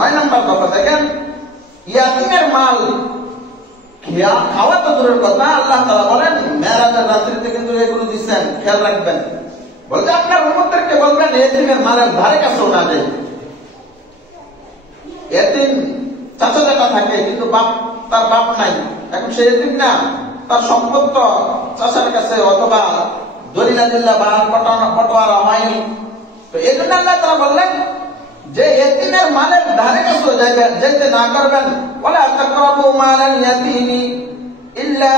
9 নম্বর দফা দেখেন, ইয়াতীমের মাল খাওয়া তো দূরের কথা, আল্লাহ তাআলা বলেন মেরাজের রাত্রিতে কিন্তু এগুলো দিচ্ছেন, খেয়াল রাখবেন। বলতে আপনার উম্মতদেরকে বলবেন এতিমের মালের ধারে কাছেও না যায়। এতিম চাচা চাচা থাকে কিন্তু তার বাপ নাই, এখন সে এতিম না, তার সম্পদ তো চাচার কাছে অথবা দলিলা দিল্লা বা পটোয়ারা হয়নি। তো এই জন্য আল্লাহ তাআলা বললেন যে এতিমের মালের ধারে কাছেও যাইতে না করবেন। ওয়ালা তাকরাবু মালাল ইয়াতীমি ইল্লা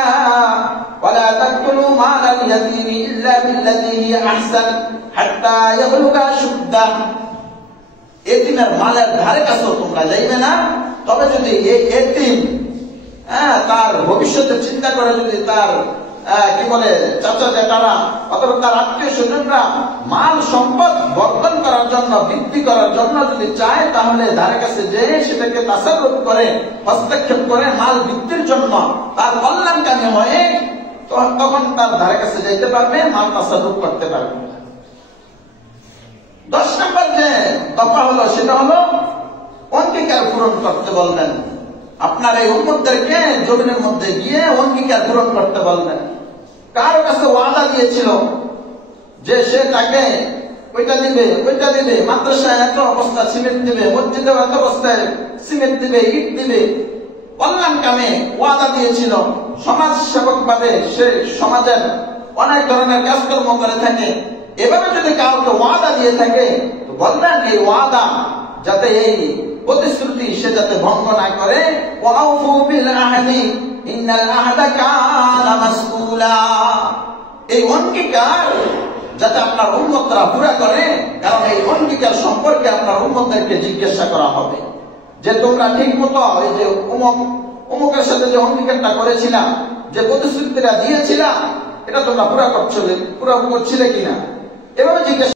ওয়ালা তাকতুলু মালাল ইয়াতীমি ইল্লা বিল্লাতী হিয়া আহসান হাত্তা ইয়াবলুগা শুদ্দাহ। এতিমের মালের ধারে কাছেও তোমরা যাইবে না, তবে যদি এই এতিম তার ভবিষ্যতের চিন্তা করে, যদি তার কি বলে চাচা জ্যাঠারা অথবা তার আত্মীয় স্বজনরা মাল সম্পদ বর্ধন করার জন্য, বৃদ্ধি করার জন্য যদি চায়, তাহলে ধারে কাছে যে সেটাকে তাসাররুফ করে, হস্তক্ষেপ করে মাল বৃদ্ধির জন্য তার কল্যাণকামী হয়ে তখন তার ধারে কাছে যাইতে পারবে, মাল তাসাররুফ করতে পারবে। 10 নম্বর যে দফা হলো সেটা হলো অঙ্গীকার পূরণ করতে বলবেন। আপনার এই উম্মতদেরকে জমিনের মধ্যে গিয়ে অঙ্গীকার পূরণ করতে বলবেন। কারো কাছে ওয়াদা দিয়েছিল যে সে তাকে ওইটা দিবে, মাদ্রাসায় এত বস্তা সিমেন্ট দিবে, মসজিদে এত বস্তায় সিমেন্ট দিবে, ইট দিবে, কল্যাণ কামে ওয়াদা দিয়েছিল, সমাজ সেবক ভাবে সে সমাজের অনেক ধরনের কাজকর্ম করে থাকে। এভাবে যদি কাউকে ওয়াদা দিয়ে থাকে, তো বলবেন এই ওয়াদা যাতে, এই প্রতিশ্রুতি সে যাতে ভঙ্গ না করে। ওয়াউফু বিল আহদি ইন্নাল আহদা কানা মাসউলা। এই অঙ্গীকার যাতে আপনার উম্মতরা পুরা করে, কারণ এই অঙ্গীকার সম্পর্কে আপনার উম্মতদেরকে জিজ্ঞাসা করা হবে যে তোমরা ঠিক মতো এই যে অমুকের সাথে যে অঙ্গীকারটা করেছিলাম, যে প্রতিশ্রুতিটা দিয়েছিলাম, এটা তোমরা পুরা করছিলে কিনা, এভাবে জিজ্ঞাসা